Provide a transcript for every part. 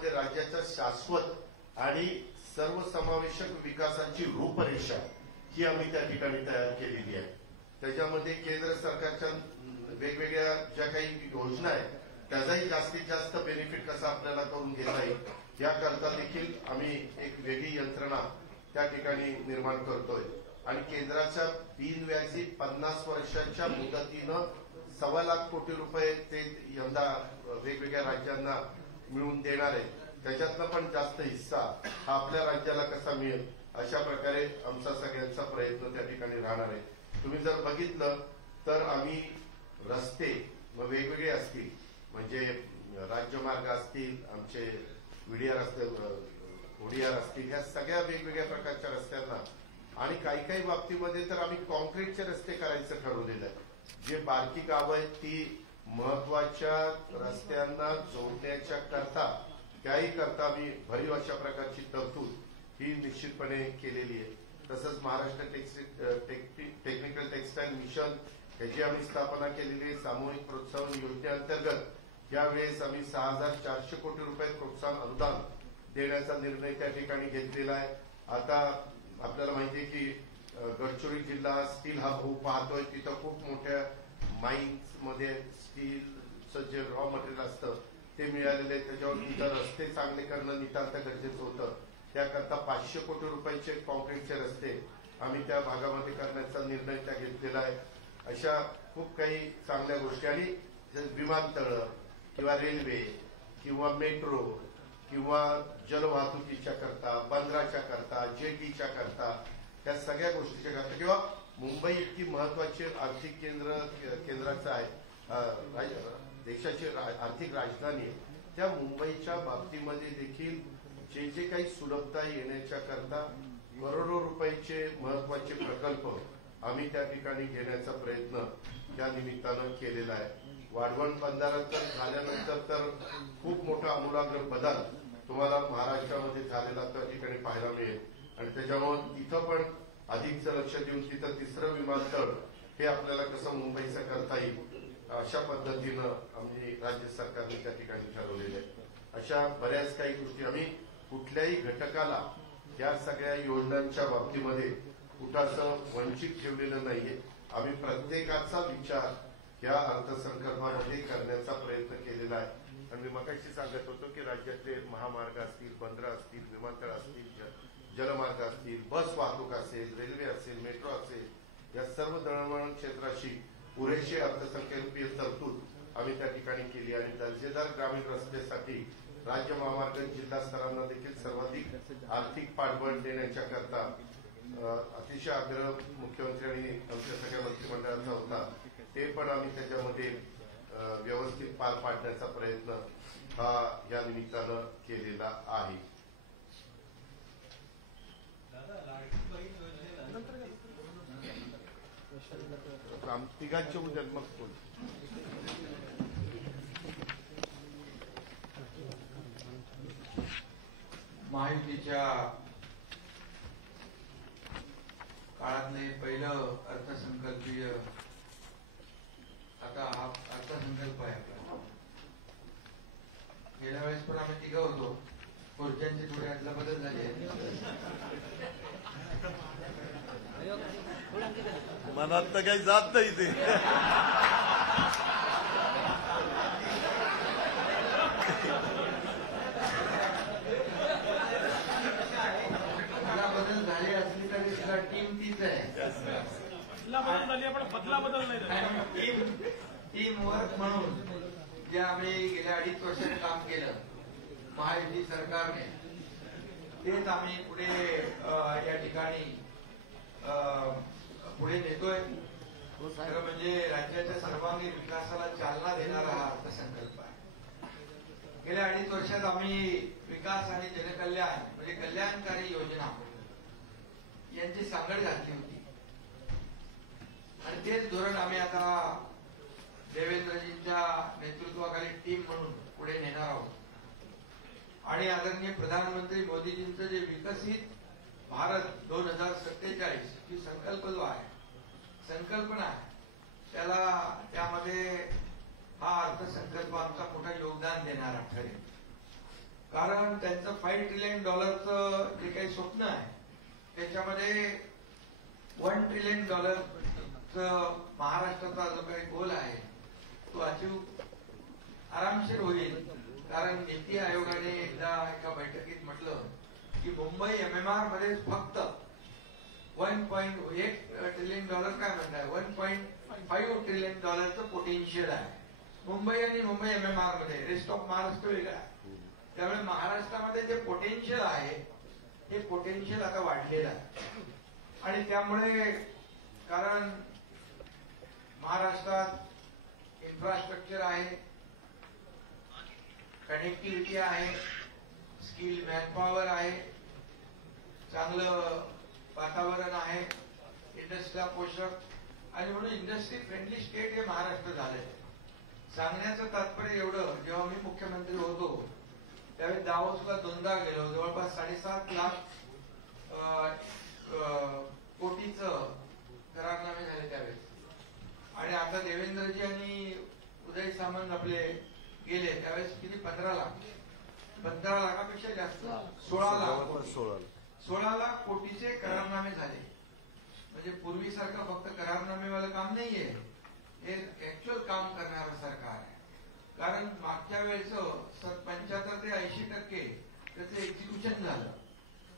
त्याच्यामध्ये राज्याच्या शाश्वत आणि सर्वसमावेशक विकासाची रूपरेषा ही आम्ही त्या ठिकाणी तयार केलेली आहे। त्याच्यामध्ये केंद्र सरकारच्या वेगवेगळ्या ज्या काही योजना आहेत त्याचाही जास्तीत जास्त बेनिफिट कसा आपल्याला करून घेता येईल याकरता देखील आम्ही एक वेगळी यंत्रणा त्या ठिकाणी निर्माण करतोय आणि केंद्राच्या बिनव्याजी 50 वर्षाच्या मुदतीनं 1.25 लाख कोटी रुपये ते यंदा वेगवेगळ्या राज्यांना मिळवून देणार आहे। त्याच्यातला पण जास्त हिस्सा हा आपल्या राज्याला कसा मिळेल अशा प्रकारे आमचा सगळ्यांचा प्रयत्न त्या ठिकाणी राहणार आहे। तुम्ही जर बघितलं तर आम्ही रस्ते वेगवेगळे असतील म्हणजे राज्यमार्ग असतील आमचे विडीआर असतील ओडीआर असतील ह्या सगळ्या वेगवेगळ्या प्रकारच्या रस्त्यांना आणि काही बाबतीमध्ये तर आम्ही कॉन्क्रीटचे रस्ते करायचं ठरवलेलं आहे। जे बारकी गावं आहेत ती महत्वाच्या रस्त्यांना जोडण्याच्या करता त्याही करता आम्ही भरीव अशा प्रकारची तरतूद ही निश्चितपणे केलेली आहे। तसंच महाराष्ट्र टेक्निकल टेक्सटाईल मिशन याची आम्ही स्थापना केलेली आहे। सामूहिक प्रोत्साहन योजनेअंतर्गत यावेळेस आम्ही 6,400 कोटी रुपये प्रोत्साहन अनुदान देण्याचा निर्णय त्या ठिकाणी घेतलेला आहे। आता आपल्याला माहिती आहे की गडचिरोली जिल्हा स्टील हब होऊ पाहतोय, तिथं खूप मोठ्या माइन्स मध्ये स्टीलचं जे रॉ मटेरियल असतं ते मिळालेलं आहे। त्याच्यावर तिथं रस्ते चांगले करणं नितांत गरजेचं होतं। त्याकरता 500 कोटी रुपयाचे कॉन्क्रीटचे रस्ते आम्ही त्या भागामध्ये करण्याचा निर्णय त्या घेतलेला आहे। अशा खूप काही चांगल्या गोष्टी आणि विमानतळ किंवा रेल्वे किंवा मेट्रो किंवा जलवाहतुकीच्या करता बंदराच्या करता जेटीच्या करता त्या सगळ्या गोष्टीच्या करता किंवा मुंबई इतकी महत्वाची आर्थिक केंद्राचं आहे देशाची आर्थिक राजधानी आहे त्या मुंबईच्या बाबतीमध्ये देखील जे काही सुलभता येण्याच्या करता करोडो रुपयाचे महत्वाचे प्रकल्प आम्ही त्या ठिकाणी घेण्याचा प्रयत्न त्या निमित्तानं केलेला आहे। वाढवण बंदरात झाल्यानंतर तर खूप मोठा आमूलाग्र बदल तुम्हाला महाराष्ट्रामध्ये झालेला त्या ठिकाणी पाहायला मिळेल आणि त्याच्यामुळे तिथं पण अधिकचं लक्ष देऊन तिथं 3रं विमानतळ हे आपल्याला कसं मुंबईचं करता येईल अशा पद्धतीनं आम्ही राज्य सरकारने त्या ठिकाणी ठरवलेले आहे। अशा बऱ्याच काही गोष्टी आम्ही कुठल्याही घटकाला या सगळ्या योजनांच्या बाबतीमध्ये कुठाचं वंचित ठेवलेलं नाहीये। आम्ही प्रत्येकाचा विचार या अर्थसंकल्पामध्ये करण्याचा प्रयत्न केलेला आहे आणि मी मगाशी सांगत होतो की राज्यातले महामार्ग असतील बंदरं असतील विमानतळ असतील जलमार्ग असतील बस वाहतूक असेल रेल्वे असेल मेट्रो असेल या सर्व दळणवळण क्षेत्राशी पुरेशी अर्थसंकल्पीय तरतूद आम्ही त्या ठिकाणी केली आणि दर्जेदार ग्रामीण रस्त्यासाठी राज्य महामार्ग जिल्हा स्तरांना देखील सर्वाधिक आर्थिक पाठबळ देण्याच्या करता अतिशय आग्रह मुख्यमंत्री आणि आमच्या सगळ्या मंत्रिमंडळाचा होता ते पण आम्ही त्याच्यामध्ये व्यवस्थित पार पाडण्याचा प्रयत्न हा या निमित्तानं केलेला आहे। तिघांचे उद्या मग महायुतीच्या काळातले पहिलं अर्थसंकल्पीय आता हा अर्थसंकल्प आहे आपला। गेल्या वेळेस पण आम्ही तिघं होतो, खुर्च्यांचे थोडे अदला बदल झाले मनात तर काही जात नाही ते बदल झाले असली तरी सुद्धा टीम तीच आहे। बदला बदल नाही टीम वर्क म्हणून जे आम्ही गेल्या 2.5 वर्षात काम केलं महायुती सरकारने तेच आम्ही पुढे या ठिकाणी पुढे नेतोय। खरं म्हणजे राज्याच्या सर्वांगीण विकासाला चालना देणारा हा अर्थसंकल्प आहे। गेल्या 2.5 वर्षात आम्ही विकास आणि जनकल्याण म्हणजे कल्याणकारी योजना यांची सांगड घातली होती आणि तेच धोरण आम्ही आता देवेंद्रजींच्या नेतृत्वाखाली टीम म्हणून पुढे नेणार आहोत आणि आदरणीय प्रधानमंत्री मोदीजींचं जे विकसित भारत 2047 ही संकल्प जो आहे संकल्पना आहे त्यामध्ये हा अर्थसंकल्प आमचा मोठा योगदान देणारा ठरेल। कारण त्यांचं $5 ट्रिलियन जे काही स्वप्न आहे त्याच्यामध्ये $1 ट्रिलियन महाराष्ट्राचा जो काही गोल आहे तो अचीव आरामशीर होईल. कारण नीती आयोगाने एकदा एका बैठकीत म्हटलं की मुंबई MMR मध्ये फक्त $1.1 ट्रिलियन काय म्हणताय, $1.5 ट्रिलियन पोटेन्शियल आहे मुंबई आणि मुंबई MMR मध्ये. रेस्ट ऑफ महाराष्ट्र वेगळा आहे. त्यामुळे महाराष्ट्रामध्ये जे पोटेन्शियल आहे हे पोटेन्शियल आता वाढलेलं आहे. आणि त्यामुळे कारण महाराष्ट्रात इन्फ्रास्ट्रक्चर आहे, कनेक्टिव्हिटी आहे, स्किल मॅनपॉवर आहे, चांगलं वातावरण आहे, इंडस्ट्रीला पोषक आणि म्हणून इंडस्ट्री फ्रेंडली स्टेट हे महाराष्ट्र झालंय. सांगण्याचं तात्पर्य एवढं, जेव्हा मी मुख्यमंत्री होतो त्यावेळी दावोसला 2दा गेलो. जवळपास 7.5 लाख कोटीचं करारनामे झाले त्यावेळेस. आणि आता देवेंद्रजी आणि उदय सामंत आपले गेले त्यावेळेस किती 15 लाखापेक्षा जास्त 16 लाख कोटीचे करारनामे झाले. म्हणजे पूर्वीसारखं फक्त करारनामेवालं काम नाहीये, हे ऍक्च्युअल काम करणारं सरकार आहे. कारण मागच्या वेळेचं 75 ते 80% त्याचं एक्झिक्युशन झालं.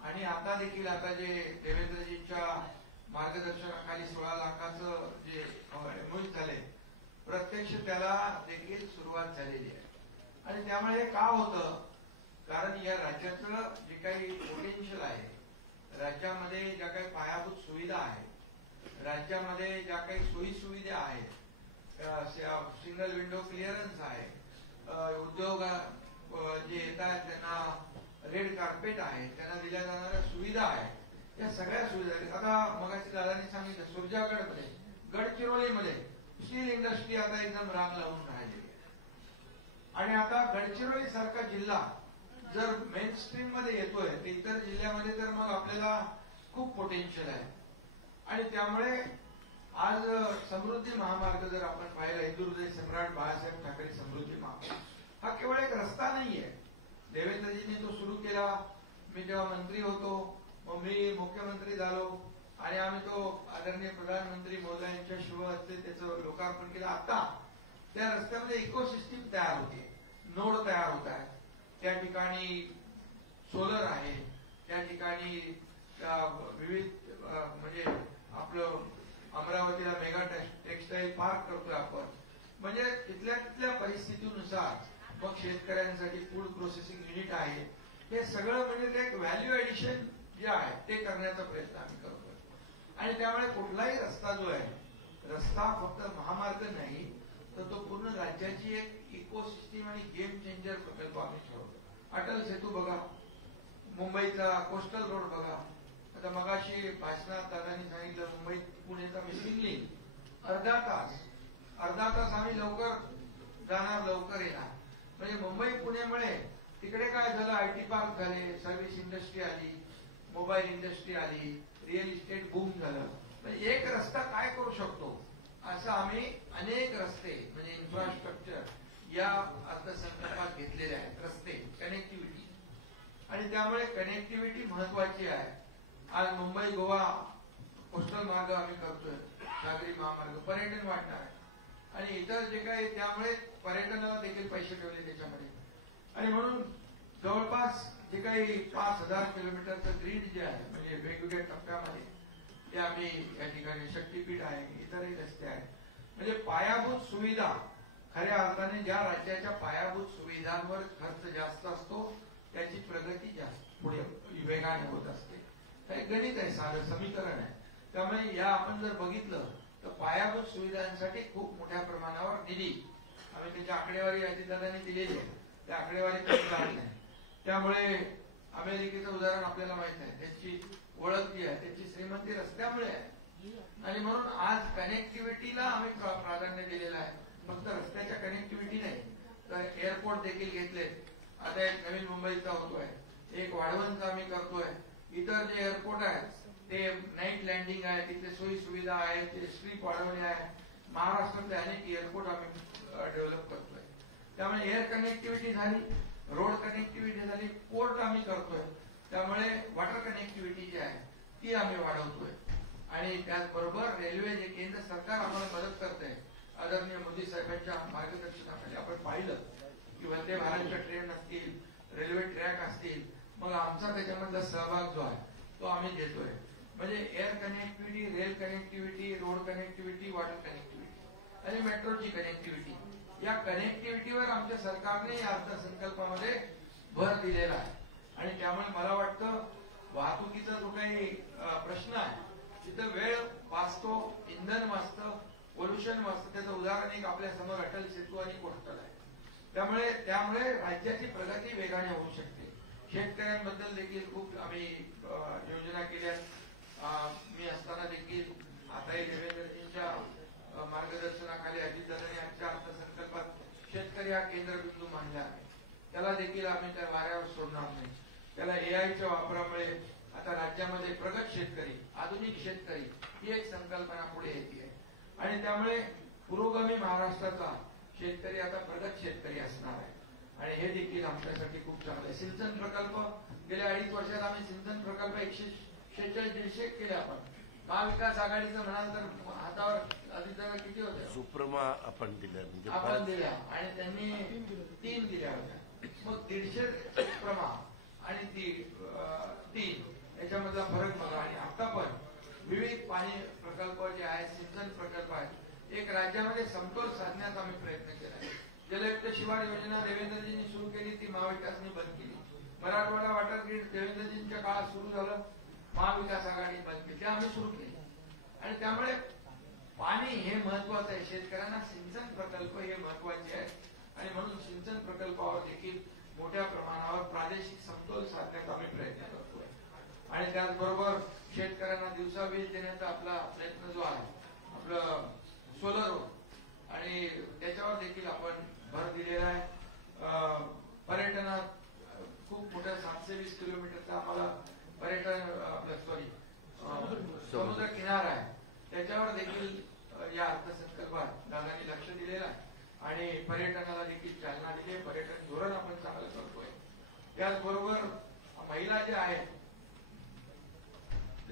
आणि आता देखील आता जे देवेंद्रजींच्या मार्गदर्शनाखाली 16 लाखाचं जे एमओयू झाले प्रत्यक्ष त्याला देखील सुरुवात झालेली आहे. आणि त्यामुळे हे का होतं, कारण या राज्याचं जे काही पोटेन्शियल आहे, राज्यामध्ये ज्या काही पायाभूत सुविधा आहेत, राज्यामध्ये ज्या काही सोयी सुविधा आहेत, सिंगल विंडो क्लिअरन्स आहे, उद्योग जे येतात त्यांना रेड कार्पेट आहे, त्यांना दिल्या जाणाऱ्या सुविधा आहेत, या सगळ्या सुविधा आहेत. आता मगाशी दादांनी सांगितलं सुरजागडमध्ये, गडचिरोलीमध्ये स्टील इंडस्ट्री आता एकदम रांग लावून राहिलेली आहे. आणि आता गडचिरोली सारखा जिल्हा जर मेन स्ट्रीम मध्ये येतोय तर इतर जिल्ह्यामध्ये तर मग आपल्याला खूप पोटेन्शियल आहे. आणि त्यामुळे आज समृद्धी महामार्ग जर आपण पाहिला, हिंदुहृदय सम्राट बाळासाहेब ठाकरे समृद्धी महामार्ग हा केवळ एक रस्ता नाहीये. देवेंद्रजींनी तो सुरू केला. मी जेव्हा मंत्री होतो, मग मी मुख्यमंत्री झालो आणि आम्ही तो आदरणीय प्रधानमंत्री मोदी यांच्या शुभ हस्ते त्याचं लोकार्पण केलं. आता त्या रस्त्यामध्ये इकोसिस्टीम तयार होते, नोड तयार होत आहे. त्या ठिकाणी सोलर आहे, त्या ठिकाणी विविध म्हणजे आपलं अमरावतीला मेगा टेक्सटाईल पार्क करतोय आपण. म्हणजे तिथल्या परिस्थितीनुसार मग शेतकऱ्यांसाठी फूड प्रोसेसिंग युनिट आहे. हे सगळं म्हणजे ते एक व्हॅल्यू एडिशन जे आहे ते करण्याचा प्रयत्न आम्ही करतोय. आणि त्यामुळे कुठलाही रस्ता जो आहे, रस्ता फक्त महामार्ग नाही तर तो पूर्ण राज्याची एक इकोसिस्टीम आणि गेम चेंजर प्रकल्प आम्ही ठरवतो. अटल सेतू बघा, मुंबईचा कोस्टल रोड बघा. आता मगाशी भाषणात दादांनी सांगितलं मुंबई पुणेचा मिसिंग लिंक अर्धा तास आम्ही लवकर जाणार, लवकर येणार. म्हणजे मुंबई पुणेमुळे तिकडे काय झालं, IT पार्क झाले, सर्व्हिस इंडस्ट्री आली, मोबाईल इंडस्ट्री आली, रिअल इस्टेट बूम झालं. म्हणजे एक रस्ता काय करू शकतो असं आम्ही अनेक रस्ते म्हणजे इन्फ्रास्ट्रक्चर या अर्थसंकल्पात घेतलेले आहेत. रस्ते, कनेक्टिव्हिटी. आणि त्यामुळे कनेक्टिव्हिटी महत्वाची आहे. आज मुंबई गोवा कोस्टल मार्ग आम्ही करतोय, सागरी महामार्ग, पर्यटन वाढणार आहे. आणि इतर जे काही, त्यामुळे पर्यटनाला देखील पैसे ठेवले त्याच्यामध्ये. आणि म्हणून जवळपास जे काही 5,000 किलोमीटरचं ग्रीड जे आहे म्हणजे वेगवेगळ्या टप्प्यामध्ये ते आम्ही या ठिकाणी शक्तीपीठ आहे, इतरही रस्ते आहेत. म्हणजे पायाभूत सुविधा खऱ्या अर्थाने ज्या राज्याच्या पायाभूत सुविधांवर खर्च जास्त असतो त्याची प्रगती जास्त पुढे वेगाने होत असते. हे गणित आहे, साधं समीकरण आहे. त्यामुळे या आपण जर बघितलं तर पायाभूत सुविधांसाठी खूप मोठ्या प्रमाणावर निधी आम्ही त्याची आकडेवारी अजितदादांनी दिलेली आहे. त्या आकडेवारी काही नाही. त्यामुळे अमेरिकेचं उदाहरण आपल्याला माहित आहे, त्याची ओळख जी आहे त्याची श्रीमंती रस्त्यामुळे आहे. आणि म्हणून आज कनेक्टिव्हिटीला आम्ही प्राधान्य दिलेलं आहे. फक्त रस्त्याच्या कनेक्टिव्हिटी नाही तर एअरपोर्ट देखील घेतले. आता एक नवीन मुंबईचा होतोय, एक वाढवणचा आम्ही करतोय. इतर जे एअरपोर्ट आहेत ते नाईट लँडिंग आहे, तिथे सोयी सुविधा आहे, ते स्ट्रीप वाढवणे आहे. महाराष्ट्रातले अनेक एअरपोर्ट आम्ही डेव्हलप करतोय. त्यामुळे एअर कनेक्टिव्हिटी झाली, रोड कनेक्टिव्हिटी झाली, ती आम्ही वाढवतोय. आणि त्याचबरोबर रेल्वे जे केंद्र सरकार आम्हाला मदत करते, आदरणीय मोदी साहेबांच्या मार्गदर्शनाखाली आपण पाहिलं की वंदे भारतच्या ट्रेन असतील, रेल्वे ट्रॅक असतील, मग आमचा त्याच्यामधला सहभाग जो आहे तो आम्ही देतोय. म्हणजे air connectivity, rail connectivity, road connectivity, water connectivity आणि मेट्रोची कनेक्टिव्हिटी, या कनेक्टिव्हिटीवर आमच्या सरकारने या अर्थसंकल्पामध्ये भर दिलेला आहे. आणि त्यामुळे मला वाटतं वाहतुकीचा जो काही प्रश्न आहे तिथं वेळ वाचतो, इंधन वाचतं, पोल्युशन वाचतं. त्याचं उदाहरण एक आपल्या समोर अटल सेतू आणि कोस्टल आहे. त्यामुळे राज्याची प्रगती वेगाने होऊ शकते. शेतकऱ्यांबद्दल देखील खूप आम्ही योजना केल्या. मी असताना देखील आताही देवेंद्रजींच्या मार्गदर्शनाखाली अजितदादांनी आजच्या अर्थसंकल्पात शेतकरी हा केंद्रबिंदू मानला आहे. त्याला देखील आम्ही त्या वाऱ्यावर सोडणार नाही. त्याला एआयच्या वापरामुळे आता राज्यामध्ये प्रगत शेतकरी, आधुनिक शेतकरी ही एक संकल्पना पुढे येते आहे. आणि त्यामुळे पुरोगामी महाराष्ट्राचा शेतकरी आता प्रगत शेतकरी असणार आहे. आणि हे देखील आमच्यासाठी खूप चांगलं आहे. सिंचन प्रकल्प गेल्या 2.5 वर्षात आम्ही सिंचन प्रकल्प 146 केले. आपण महाविकास आघाडीचं म्हणाल तर हातावर अधिकार किती होते? सुप्रमा आपण दिल्या, म्हणजे आपण दिल्या आणि त्यांनी 3 दिल्या होत्या. मग 150 सुप्रमा आणि 3 याच्यामधला फरक बघा. आणि आता पण विविध पाणी प्रकल्प जे आहेत, सिंचन प्रकल्प आहेत, एक राज्यामध्ये समतोल साधण्याचा आम्ही प्रयत्न केला. जलयुक्त शिवार योजना देवेंद्रजींनी सुरू केली, ती महाविकासने बंद केली. मराठवाडा वॉटर ग्रीड देवेंद्रजींच्या काळात सुरू झालं, महाविकास आघाडी बंद केली, ते आम्ही सुरू केली. आणि त्यामुळे पाणी हे महत्वाचं आहे. शेतकऱ्यांना सिंचन प्रकल्प हे महत्वाचे आहेत. आणि म्हणून सिंचन प्रकल्पावर देखील मोठ्या प्रमाणावर प्रादेशिक समतोल साधण्याचा आम्ही प्रयत्न करतोय. आणि त्याचबरोबर शेतकऱ्यांना दिवसा वीज देण्याचा आपला प्रयत्न जो आहे, आपलं सोलर आणि त्याच्यावर देखील आपण भर दिलेला आहे. पर्यटनात खूप मोठ्या 720 किलोमीटरचा आम्हाला पर्यटन समुद्र किनारा आहे. त्याच्यावर देखील या अर्थसंकल्पात दादांनी लक्ष दिलेलं आहे. आणि पर्यटनाला देखील चालना दिली आहे. पर्यटन धोरण आपण चांगलं करतोय. त्याचबरोबर महिला जे आहेत,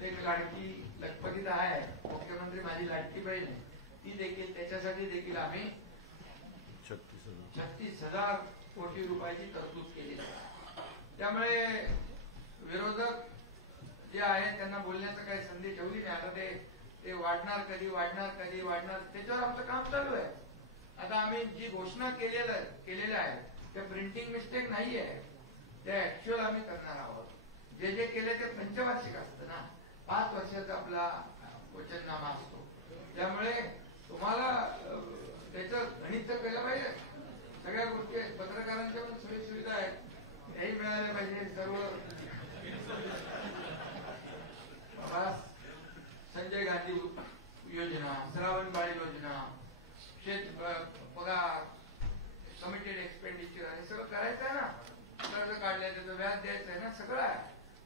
एक लाडकी लखपती आहे, मुख्यमंत्री माझी लाडकी बहीण आहे, ती देखील, त्याच्यासाठी देखील आम्ही 36,000 कोटी रुपयाची तरतूद केली आहे. त्यामुळे विरोधक जे आहेत त्यांना बोलण्याचं काही संधी ठेवली नाही. आता ते वाढणार कधी, वाढणार कधी, वाढणार, त्याच्यावर आमचं काम चालू आहे. आता आम्ही जी घोषणा केलेल्या आहेत त्या प्रिंटिंग मिस्टेक नाही आहे, त्या ऍक्च्युअल आम्ही करणार आहोत. जे जे केले ते पंचवार्षिक असतं ना, 5 वर्षाचा आपला वचननामा असतो. त्यामुळे तुम्हाला त्याचं गणित तर केलं पाहिजे. सगळ्या गोष्टी आहेत, पत्रकारांच्या पण सोयी सुविधा आहेत, हेही मिळाल्या पाहिजे. सर्व संजय गांधी योजना, श्रावणबाळी योजना, शेत पगार, कमिटेड एक्सपेंडिचर, हे सगळं करायचं आहे ना. कर्ज काढलंय, त्याचं व्याज द्यायचं आहे ना, सगळं आहे.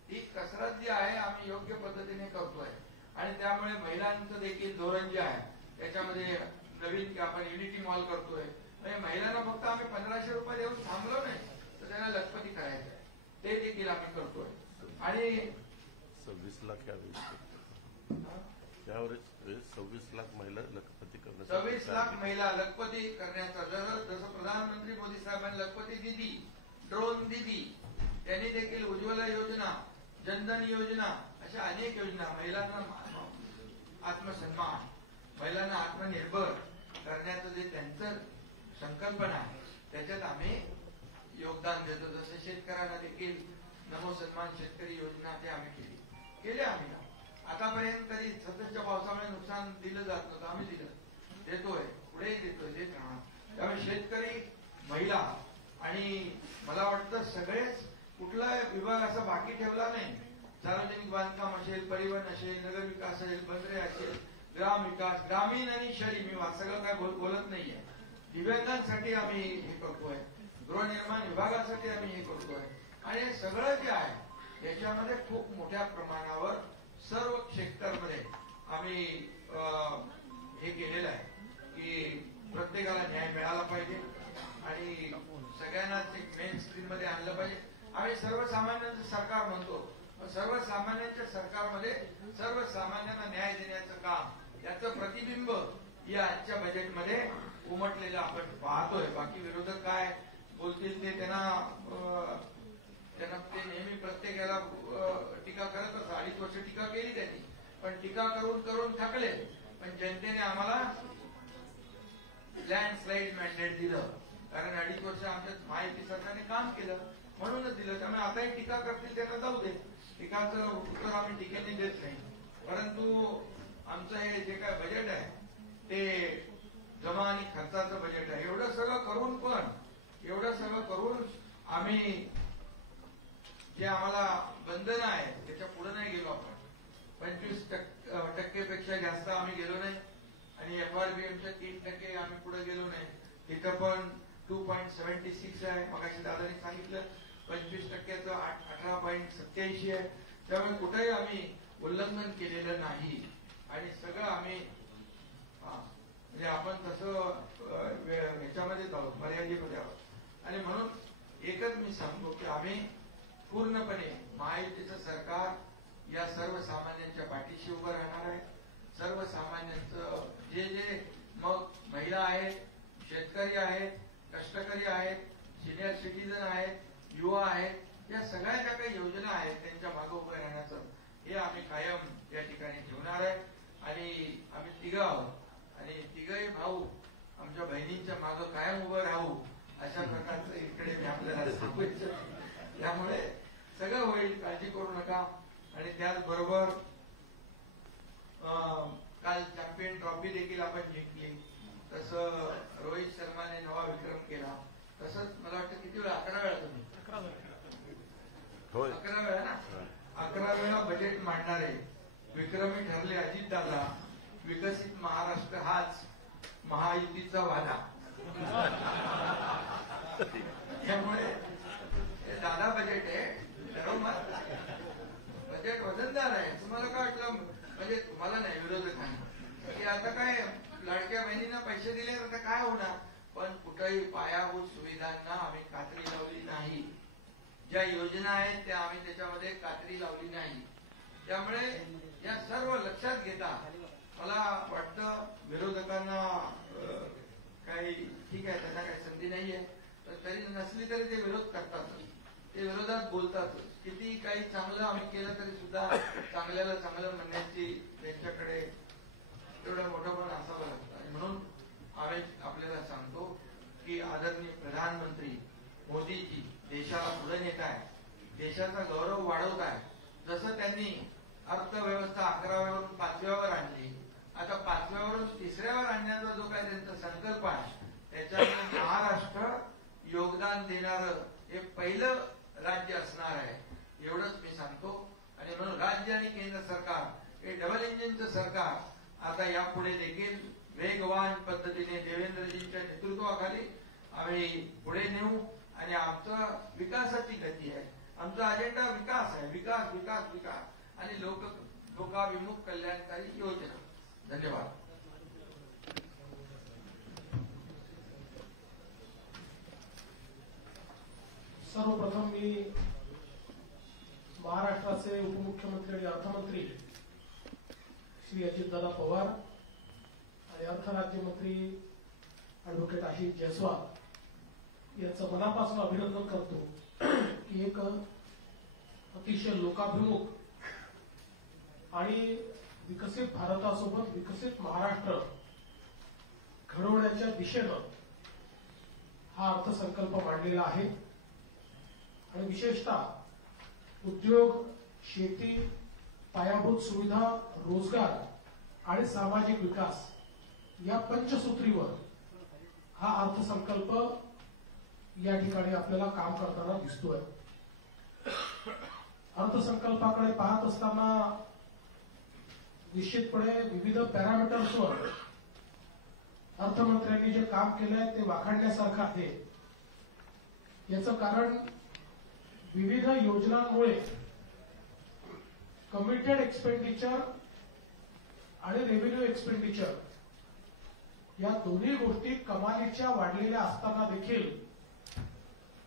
ही कसरत जी आहे आम्ही योग्य पद्धतीने करतोय. आणि त्यामुळे महिलांचं देखील धोरण जे आहे त्याच्यामध्ये नवीन आपण युनिटी मॉल करतोय. म्हणजे महिलांना फक्त आम्ही 1500 रुपये देऊन थांबलो नाही, तर त्यांना लखपती करायचं आहे, ते देखील आम्ही करतोय. आणि 26 लाख यावेळेस 26 लाख महिला लखपती करण्याचा 26 लाख महिला लखपती करण्याचा, जसं प्रधानमंत्री मोदी साहेबांनी लखपती दिदी, ड्रोन दिदी, त्यांनी देखील उज्ज्वला योजना, जनधन योजना, अशा अनेक योजना, महिलांना आत्मसन्मान, महिलांना आत्मनिर्भर करण्याचं जे त्यांचं संकल्पना आहे त्याच्यात आम्ही योगदान देतो. जसं शेतकऱ्यांना देखील नमो सन्मान शेतकरी योजना ते आम्ही केली आम्ही. आतापर्यंत कधी सततच्या पावसामुळे नुकसान दिलं जात नव्हतं, आम्ही दिलं, देतोय, पुढेही देतोय, देत राहणार. त्यामुळे शेतकरी, महिला आणि मला वाटतं सगळेच, कुठला विभाग असा बाकी ठेवला नाही. सार्वजनिक बांधकाम असेल, परिवहन असेल, नगर विकास असेल, बंदरे असेल, ग्राम विकास, ग्रामीण आणि शहरी, मी सगळं काय बोलत नाहीये. दिव्यांगांसाठी आम्ही हे करतोय, गृहनिर्माण विभागासाठी आम्ही हे करतोय. आणि हे सगळं जे आहे याच्यामध्ये खूप मोठ्या प्रमाणावर सर्व सेक्टरमध्ये आम्ही हे केलेलं आहे की प्रत्येकाला न्याय मिळाला पाहिजे आणि सगळ्यांनाच एक मेन स्ट्रीम मध्ये आणलं पाहिजे. आम्ही सर्वसामान्यांचं सरकार म्हणतो, सर्वसामान्यांच्या सरकारमध्ये सर्वसामान्यांना न्याय देण्याचं काम याचं प्रतिबिंब या आजच्या बजेटमध्ये उमटलेलं आपण पाहतोय. बाकी विरोधक काय बोलतील ते त्यांना ते नेहमी प्रत्येकाला टीका करत असतात. 2.5 वर्ष टीका केली त्यांनी, पण टीका करून करून थकले. पण जनतेने आम्हाला लँडस्लाईड मॅन्डेट दिलं, कारण 2.5 वर्ष आमच्या महायुती सरकारने काम केलं म्हणूनच दिलं. त्यामुळे आताही टीका करतील त्यांना जाऊ दे, टीकाचं उत्तर आम्ही टीकेने देत नाही. परंतु आमचं हे जे काय बजेट आहे ते जमा आणि खर्चाचं बजेट आहे. एवढं सगळं करून आम्ही जे आम्हाला बंधनं आहेत त्याच्या पुढे नाही गेलो. आपण 25% जास्त आम्ही गेलो नाही आणि FRBMच्या 3% आम्ही पुढे गेलो नाही. तिथं पण 2.76 आहे. मगाशी दादानी सांगितलं 25%चं 18.87 आहे. त्यामुळे कुठेही आम्ही उल्लंघन केलेलं नाही आणि सगळं आम्ही म्हणजे आपण तसं ह्याच्यामध्येच आहोत, मर्यादेमध्ये आहोत. आणि म्हणून एकच मी सांगतो की आम्ही पूर्णपणे महायुतीचं सरकार या सर्वसामान्यांच्या पाठीशी उभं राहणार आहे. सर्वसामान्यांचं जे मग महिला आहेत, शेतकरी आहेत, कष्टकरी आहेत, सिनियर सिटीजन आहेत, युवा आहेत, या सगळ्या ज्या काही योजना आहेत त्यांच्या मागे उभं राहण्याचं हे आम्ही कायम या ठिकाणी ठेवणार आहे. आणि आम्ही तिघं आहोत आणि तिघही भाऊ आमच्या बहिणींच्या मागे कायम उभं राहू अशा प्रकारचं इकडे मी आपल्याला सांगायचं. त्यामुळे सगळं होईल, काळजी करू नका. आणि त्याचबरोबर काल चॅम्पियन ट्रॉफी देखील आपण जिंकली. तसं रोहित शर्माने नवा विक्रम केला. तसंच मला वाटतं किती वेळा 11 वेळा तुम्ही 11 वेळा ना 11 वेळा बजेट मांडणारे विक्रमी ठरले अजितदादा. विकसित महाराष्ट्र हाच महायुतीचा वादा. त्यामुळे हे दादा बजेट आहे, बजेट वजनदार आहे. तुम्हाला काय वाटलं म्हणजे तुम्हाला नाही विरोधकांना की आता काय लाडक्या बहिणींना पैसे दिले तर काय होणार, पण कुठेही पायाभूत सुविधांना आम्ही कात्री लावली नाही. ज्या योजना आहेत त्या आम्ही त्याच्यामध्ये कात्री लावली नाही. त्यामुळे या सर्व लक्षात घेता मला वाटतं विरोधकांना काही ठीक आहे, त्यांना काही संधी नाहीये, तर तरी नसली तरी ते विरोध करतातच, ते विरोधात बोलतातच. किती काही चांगलं आम्ही केलं तरी सुद्धा चांगल्याला चांगलं म्हणण्याची त्यांच्याकडे एवढं मोठं पण असावं लागतं. आणि म्हणून आम्ही आपल्याला सांगतो की आदरणीय प्रधानमंत्री मोदीजी देशाला पुढे नेत आहे, देशाचा गौरव वाढवत आहे. जसं त्यांनी अर्थव्यवस्था 11व्यावरून 5व्यावर आणली, आता 5व्यावरून 3ऱ्यावर आणण्याचा जो काय त्यांचा संकल्प आहे त्याच्यामध्ये महाराष्ट्र योगदान देणारं हे पहिलं राज्य असणार आहे, एवढंच मी सांगतो. आणि म्हणून राज्य आणि केंद्र सरकार हे डबल इंजिनचं सरकार आता यापुढे देखील वेगवान पद्धतीने देवेंद्रजींच्या नेतृत्वाखाली आम्ही पुढे नेऊ. आणि आमचं विकासाची गती आहे, आमचा अजेंडा विकास आहे, विकास विकास विकास आणि लोकाभिमुख कल्याणकारी योजना. धन्यवाद. सर्वप्रथम मी महाराष्ट्राचे उपमुख्यमंत्री आणि अर्थमंत्री श्री अजितदादा पवार आणि अर्थ राज्यमंत्री ॲडव्होकेट आशिष जयस्वाल यांचं मनापासून अभिनंदन करतो की एक अतिशय लोकाभिमुख आणि विकसित भारतासोबत विकसित महाराष्ट्र घडवण्याच्या दिशेनं हा अर्थसंकल्प मांडलेला आहे. आणि विशेषतः उद्योग, शेती, पायाभूत सुविधा, रोजगार आणि सामाजिक विकास या पंचसूत्रीवर हा अर्थसंकल्प या ठिकाणी आपल्याला काम करताना दिसतोय. अर्थसंकल्पाकडे पाहत असताना निश्चितपणे विविध पॅरामीटर्सवर अर्थमंत्र्यांनी जे काम केलंय ते वाखाणण्यासारखं आहे. याचं कारण विविध योजनांमुळे कमिटेड एक्सपेंडिचर आणि रेव्हेन्यू एक्सपेंडिचर या दोन्ही गोष्टी कमालीच्या वाढलेल्या असताना देखील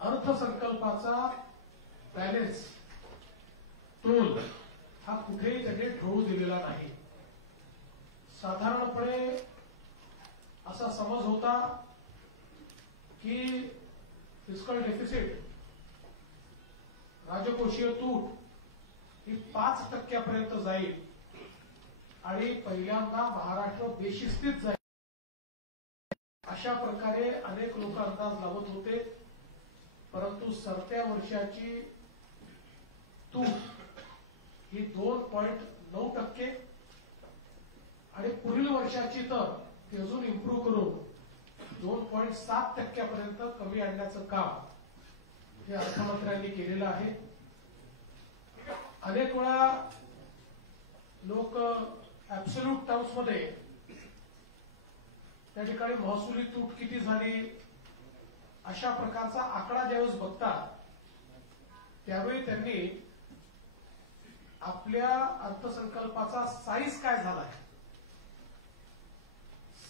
अर्थसंकल्पाचा बॅलन्स तोल हा कुठेही त्यांनी ठेवू दिलेला नाही. साधारणपणे असा समज होता की फिस्कल डेफिसिट, राजकोषीय तूट ही 5% जाईल आणि पहिल्यांदा महाराष्ट्र बेशिस्तीत जाईल, अशा प्रकारे अनेक लोक अंदाज लावत होते. परंतु सरत्या वर्षाची तूट ही 2.9% आणि पुढील वर्षाची तर ती अजून इम्प्रूव्ह करून 2.7% कमी आणण्याचं काम हे अर्थमंत्र्यांनी केलेलं आहे. अनेक वेळा लोक ऍब्सोल्यूट टर्म्स मध्ये त्या ठिकाणी महसुली तूट किती झाली अशा प्रकारचा आकडा ज्यावेळेस बघतात त्यावेळी त्यांनी आपल्या अर्थसंकल्पाचा साईज काय झालाय,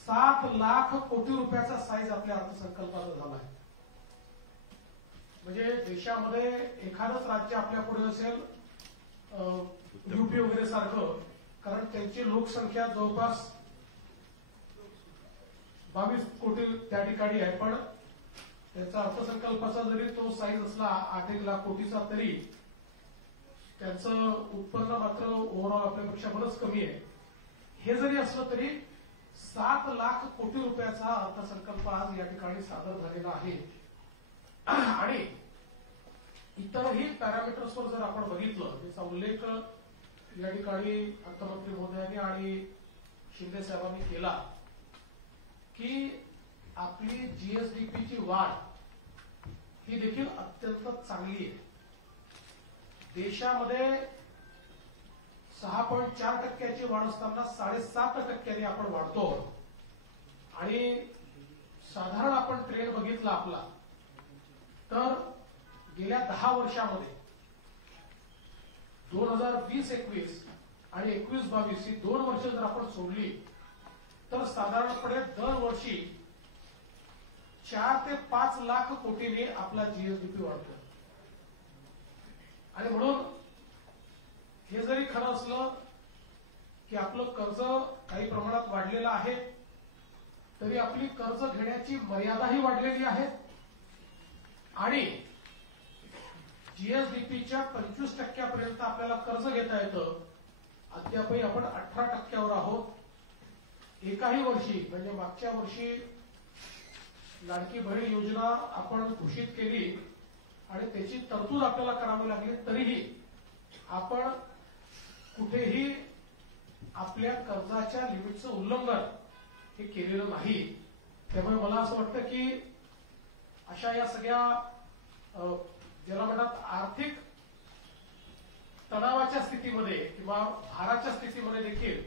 7 लाख कोटी रुपयाचा साईज आपल्या अर्थसंकल्पाचा झालाय. म्हणजे देशामध्ये एखादंच राज्य आपल्या पुढे असेल यूपी वगैरे सारखं, कारण त्यांची लोकसंख्या जवळपास 22 कोटी त्या ठिकाणी आहे. पण त्यांचा अर्थसंकल्पाचा जरी तो साईज असला 8 लाख कोटीचा तरी त्यांचं उत्पन्न मात्र ओव्हरऑल आपल्यापेक्षा बरंच कमी आहे. हे जरी असलं तरी 7 लाख कोटी रुपयाचा अर्थसंकल्प आज या ठिकाणी सादर झालेला आहे. आणि इतरही पॅरामीटर्सवर जर आपण बघितलं त्याचा उल्लेख या ठिकाणी अर्थमंत्री महोदयांनी आणि शिंदे साहेबांनी केला की आपली जीएसडीपीची वाढ ही देखील अत्यंत चांगली आहे. देशामध्ये 6.4%ची वाढ असताना 7.5% आपण वाढतो. आणि साधारण आपण ट्रेंड बघितला आपला तर गेल्या 10 वर्षामध्ये 2020-21 आणि 21-22 ही 2 वर्ष जर आपण सोडली तर साधारणपणे दरवर्षी 4 ते 5 लाख कोटीने आपला जीएसडीपी वाढतो. आणि म्हणून हे जरी खरं असलं की आपलं कर्ज काही प्रमाणात वाढलेलं आहे तरी आपली कर्ज घेण्याची मर्यादाही वाढलेली आहे. आणि जीएसडीपीच्या 25% आपल्याला कर्ज घेता येतं. अद्यापही आपण 18% आहोत. एकाही वर्षी म्हणजे मागच्या वर्षी लाडकी बहीण योजना आपण घोषित केली आणि त्याची तरतूद आपल्याला करावी लागली तरीही आपण कुठेही आपल्या कर्जाच्या लिमिटचं उल्लंघन हे केलेलं नाही. त्यामुळे मला असं वाटतं की अशा या सगळ्या ज्याला म्हणतात आर्थिक तणावाच्या स्थितीमध्ये किंवा भाराच्या स्थितीमध्ये देखील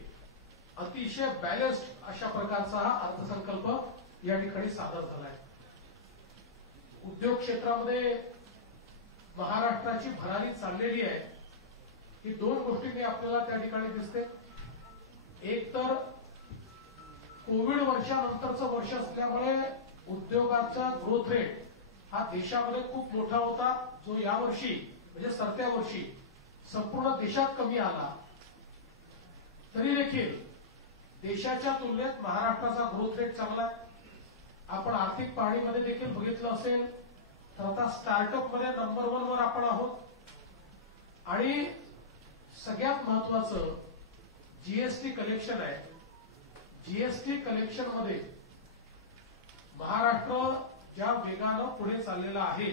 अतिशय बॅलन्स्ड अशा प्रकारचा हा अर्थसंकल्प या ठिकाणी सादर झालाय. उद्योग क्षेत्रामध्ये महाराष्ट्राची भरारी चाललेली आहे. ही 2 गोष्टींनी आपल्याला त्या ठिकाणी दिसते. एक तर कोविड वर्षानंतरचं वर्ष असल्यामुळे उद्योगाचा ग्रोथ रेट हा देशामध्ये खूप मोठा होता, जो यावर्षी म्हणजे सरत्या वर्षी संपूर्ण देशात कमी आला. तरी देखील देशाच्या तुलनेत महाराष्ट्राचा ग्रोथ रेट चांगला आहे. आपण आर्थिक पाहणीमध्ये देखील बघितलं असेल तर आता स्टार्टअपमध्ये नंबर 1 वर आपण आहोत. आणि सगळ्यात महत्वाचं जीएसटी कलेक्शन आहे. जीएसटी कलेक्शन मध्ये महाराष्ट्र ज्या वेगानं पुढे चाललेला आहे,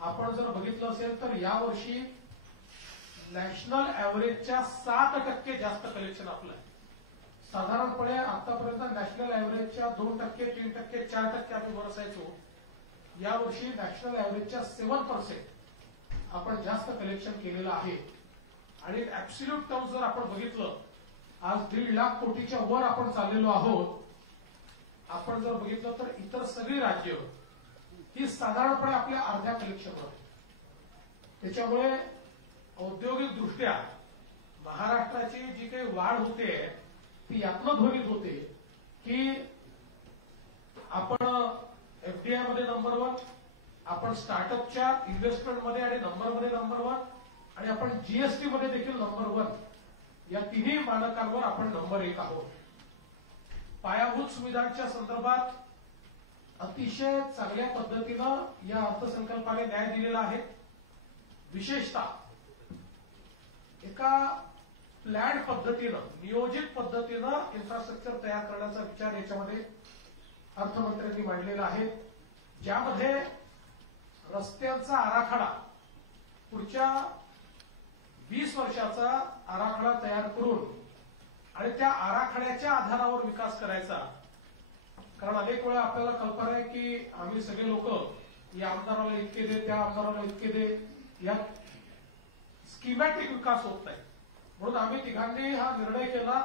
आपण जर बघितलं असेल तर यावर्षी नॅशनल ऍव्हरेजच्या 7% जास्त कलेक्शन आपलं आहे. साधारणपणे आतापर्यंत नॅशनल ऍव्हरेजच्या 2%, 3%, 4% आम्ही बरसायचो. यावर्षी नॅशनल ऍव्हरेजच्या 7% आपण जास्त कलेक्शन केलेलं आहे. आणि ऍब्सोल्यूट टर्म्स जर आपण बघितलं आज 1.5 लाख कोटीच्या वर आपण चाललेलो आहोत. आपण जर बघितलं तर इतर सगळी राज्य ही साधारणपणे आपल्या अर्ध्या कलेक्शनवर. त्याच्यामुळे औद्योगिक दृष्ट्या महाराष्ट्राची जी काही वाढ होते ती यातनं ध्वनित होते की आपण एफडीआय मध्ये नंबर 1, आपण स्टार्टअपच्या इन्व्हेस्टमेंटमध्ये आणि नंबरमध्ये नंबर 1, आणि आपण जीएसटी मध्ये देखील नंबर 1 या तिन्ही मानकांवर आपण नंबर 1 आहोत. पायाभूत सुविधांच्या संदर्भात अतिशय चांगल्या पद्धतीनं या अर्थसंकल्पाने न्याय दिलेला आहे. विशेषतः एका प्लॅन पद्धतीनं नियोजित पद्धतीनं इन्फ्रास्ट्रक्चर तयार करण्याचा विचार याच्यामध्ये अर्थमंत्र्यांनी मांडलेला आहे, ज्यामध्ये रस्त्यांचा आराखडा पुढच्या 20 वर्षाचा आराखडा तयार करून आणि त्या आराखड्याच्या आधारावर विकास करायचा. कारण अनेक वेळा आपल्याला कल्पना आहे की आम्ही सगळे लोक या आमदाराला इतके दे, त्या आमदाराला इतके दे, या स्कीमॅटिक विकास होत नाही. म्हणून आम्ही तिघांनी हा निर्णय केला,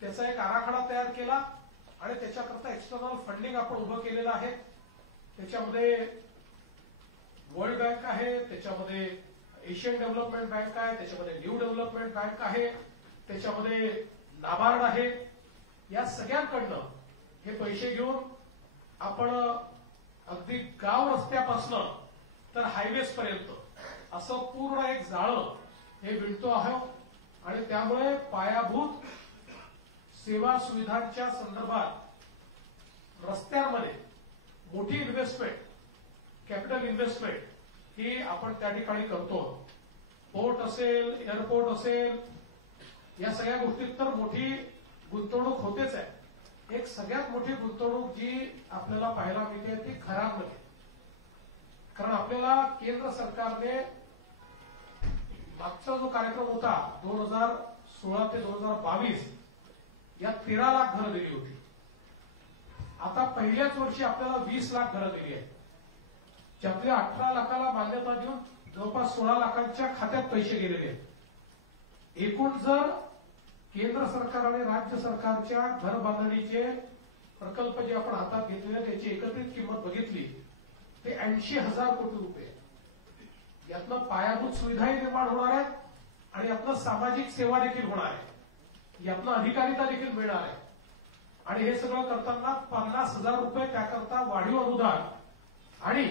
त्याचा एक आराखडा तयार केला आणि त्याच्याकरता एक्सटर्नल फंडिंग आपण उभं केलेलं आहे. त्याच्यामध्ये वर्ल्ड बँक आहे, त्याच्यामध्ये एशियन डेव्हलपमेंट बँक आहे, त्याच्यामध्ये न्यू डेव्हलपमेंट बँक आहे, त्याच्यामध्ये नाबार्ड आहे. या सगळ्यांकडनं हे पैसे घेऊन आपण अगदी गाव रस्त्यापासनं तर हायवेज पर्यंत असं पूर्ण एक जाळं हे विणतो आहोत. आणि त्यामुळे पायाभूत सेवा सुविधांच्या संदर्भात रस्त्यांमध्ये मोठी इन्व्हेस्टमेंट, कॅपिटल इन्व्हेस्टमेंट ही आपण त्या ठिकाणी करतो. पोर्ट असेल, एअरपोर्ट असेल, या सगळ्या गोष्टीत तर मोठी गुंतवणूक होतेच आहे. एक सगळ्यात मोठी गुंतवणूक जी आपल्याला पाहायला मिळते ती घरांमध्ये. कारण आपल्याला केंद्र सरकारने मागचा जो कार्यक्रम होता 2016 ते 2022 या 13 लाख घरं दिली होती. आता पहिल्याच वर्षी आपल्याला 20 लाख घरं दिली आहेत, ज्यातल्या 18 लाखाला मान्यता देऊन जवळपास 16 लाखांच्या खात्यात पैसे गेलेले आहेत. एकूण जर केंद्र सरकार आणि राज्य सरकारच्या घर बांधणीचे प्रकल्प जे आपण हातात घेतलेले त्याची एकत्रित किंमत बघितली ते 80,000 कोटी रुपये. यातनं पायाभूत सुविधाही निर्माण होणार आहेत आणि यातनं सामाजिक सेवा देखील होणार आहे, यातनं अधिकारिता देखील मिळणार आहे. आणि हे सगळं करताना 50,000 रुपये त्याकरता वाढीव अनुदान आणि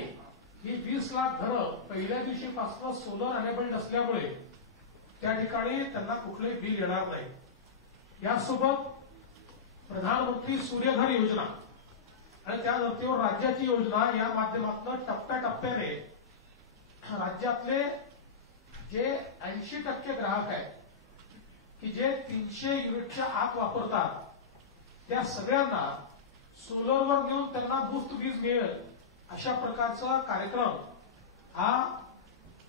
ही 20 लाख घरं पहिल्या दिवशीपासून सोलर अनेबल्ड असल्यामुळे त्या ठिकाणी त्यांना कुठलंही बिल येणार नाही. यासोबत प्रधानमंत्री सूर्यघर योजना आणि त्या धर्तीवर राज्याची योजना या माध्यमातून टप्प्याटप्प्याने राज्यातले जे 80% ग्राहक आहेत की जे 300 युनिटच्या आत वापरतात त्या सगळ्यांना सोलरवर नेऊन त्यांना मुफ्त वीज मिळेल अशा प्रकारचा कार्यक्रम हा